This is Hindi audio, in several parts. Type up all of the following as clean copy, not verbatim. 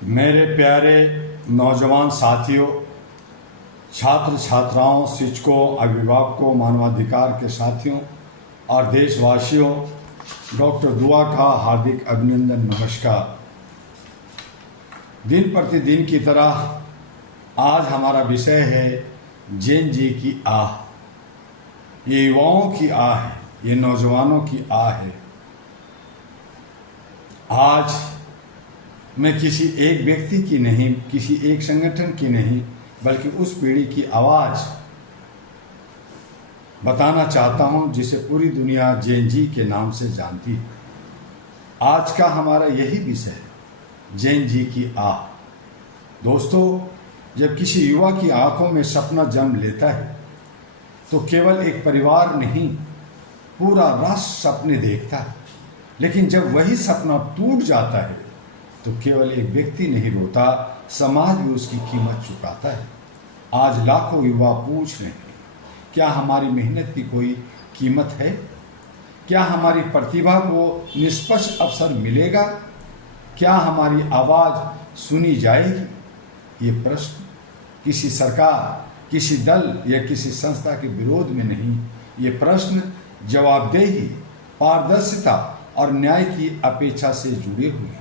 मेरे प्यारे नौजवान साथियों, छात्र छात्राओं, शिक्षकों, अभिभावकों, मानवाधिकार के साथियों और देशवासियों, डॉक्टर दुआ का हार्दिक अभिनंदन, नमस्कार। दिन प्रतिदिन की तरह आज हमारा विषय है जेन जी की आह। ये युवाओं की आह है, ये नौजवानों की आह है। आज मैं किसी एक व्यक्ति की नहीं, किसी एक संगठन की नहीं, बल्कि उस पीढ़ी की आवाज़ बताना चाहता हूं जिसे पूरी दुनिया जेन जी के नाम से जानती है। आज का हमारा यही विषय है, जेन जी की आह। दोस्तों, जब किसी युवा की आंखों में सपना जन्म लेता है तो केवल एक परिवार नहीं, पूरा राष्ट्र सपने देखता है। लेकिन जब वही सपना टूट जाता है तो केवल एक व्यक्ति नहीं रोता, समाज भी उसकी कीमत चुकाता है। आज लाखों युवा पूछ रहे हैं, क्या हमारी मेहनत की कोई कीमत है? क्या हमारी प्रतिभा को निष्पक्ष अवसर मिलेगा? क्या हमारी आवाज़ सुनी जाएगी? ये प्रश्न किसी सरकार, किसी दल या किसी संस्था के विरोध में नहीं। ये प्रश्न जवाबदेही, पारदर्शिता और न्याय की अपेक्षा से जुड़े हुए हैं।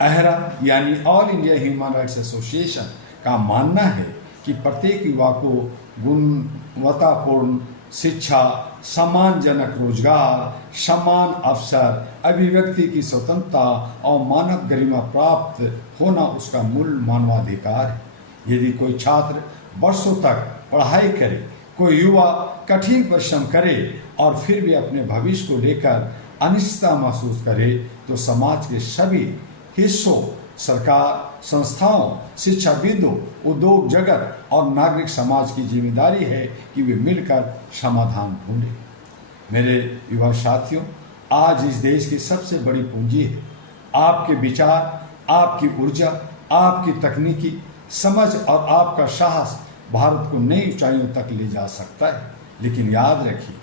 अहरा यानी all India human rights association का मानना है कि प्रत्येक युवा को गुणवत्तापूर्ण शिक्षा, सम्मानजनक रोजगार, समान अवसर, अभिव्यक्ति की स्वतंत्रता और मानव गरिमा प्राप्त होना उसका मूल मानवाधिकार है। यदि कोई छात्र वर्षों तक पढ़ाई करे, कोई युवा कठिन परिश्रम करे और फिर भी अपने भविष्य को लेकर अनिश्चितता महसूस करे, तो समाज के सभी हिस्सों, सरकार, संस्थाओं, शिक्षाविदों, उद्योग जगत और नागरिक समाज की जिम्मेदारी है कि वे मिलकर समाधान ढूंढें। मेरे युवा साथियों, आज इस देश की सबसे बड़ी पूंजी है आपके विचार, आपकी ऊर्जा, आपकी तकनीकी समझ और आपका साहस भारत को नई ऊंचाइयों तक ले जा सकता है। लेकिन याद रखिए,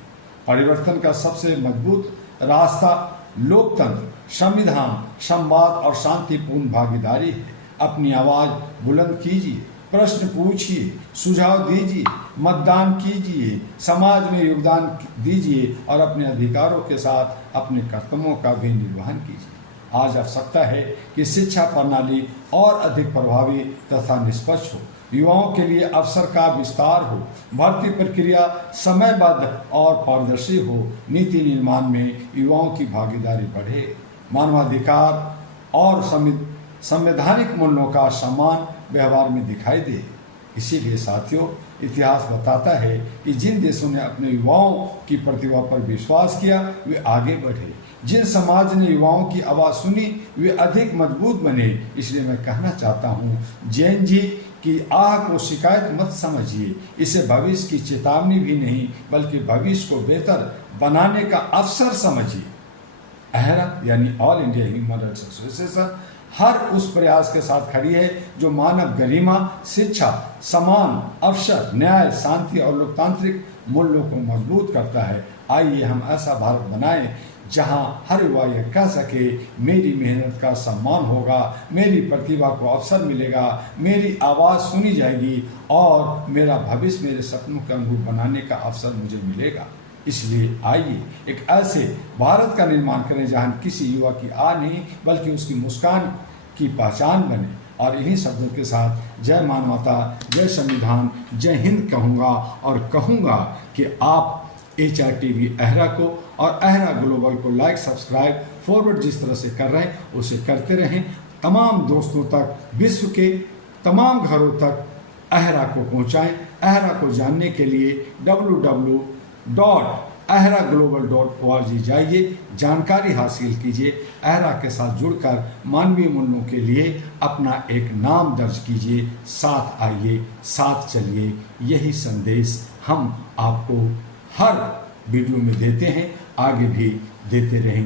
परिवर्तन का सबसे मजबूत रास्ता लोकतंत्र, संविधान, संवाद और शांतिपूर्ण भागीदारी है। अपनी आवाज़ बुलंद कीजिए, प्रश्न पूछिए, सुझाव दीजिए, मतदान कीजिए, समाज में योगदान दीजिए और अपने अधिकारों के साथ अपने कर्तव्यों का भी निर्वहन कीजिए। आज आवश्यकता है कि शिक्षा प्रणाली और अधिक प्रभावी तथा निष्पक्ष हो, युवाओं के लिए अवसर का विस्तार हो, भर्ती प्रक्रिया समयबद्ध और पारदर्शी हो, नीति निर्माण में युवाओं की भागीदारी बढ़े, मानवाधिकार और संवैधानिक मूल्यों का सम्मान व्यवहार में दिखाई दे। इसीलिए साथियों, इतिहास बताता है कि जिन देशों ने अपने युवाओं की प्रतिभा पर विश्वास किया वे आगे बढ़े, जिन समाज ने युवाओं की आवाज़ सुनी वे अधिक मजबूत बने। इसलिए मैं कहना चाहता हूँ, जेन जी की आह को शिकायत मत समझिए, इसे भविष्य की चेतावनी भी नहीं बल्कि भविष्य को बेहतर बनाने का अवसर समझिए। अहरा यानी all India human rights association हर उस प्रयास के साथ खड़ी है जो मानव गरिमा, शिक्षा, समान अवसर, न्याय, शांति और लोकतांत्रिक मूल्यों को मजबूत करता है। आइए हम ऐसा भारत बनाएं जहां हर युवा यह कह सके, मेरी मेहनत का सम्मान होगा, मेरी प्रतिभा को अवसर मिलेगा, मेरी आवाज़ सुनी जाएगी और मेरा भविष्य, मेरे सपनों के अनुरूप बनाने का अवसर मुझे मिलेगा। इसलिए आइए एक ऐसे भारत का निर्माण करें जहां किसी युवा की आह नहीं बल्कि उसकी मुस्कान की पहचान बने। और इन्हीं शब्दों के साथ जय मानवता, जय संविधान, जय हिंद कहूँगा और कहूँगा कि आप HRTV अहरा को और अहरा ग्लोबल को लाइक, सब्सक्राइब, फॉरवर्ड जिस तरह से कर रहे हैं उसे करते रहें। तमाम दोस्तों तक, विश्व के तमाम घरों तक अहरा को पहुँचाएँ। अहरा को जानने के लिए www.ahraglobal.org जाइए, जानकारी हासिल कीजिए। अहरा के साथ जुड़कर मानवीय मूल्यों के लिए अपना एक नाम दर्ज कीजिए। साथ आइए, साथ चलिए। यही संदेश हम आपको हर वीडियो में देते हैं, आगे भी देते रहेंगे।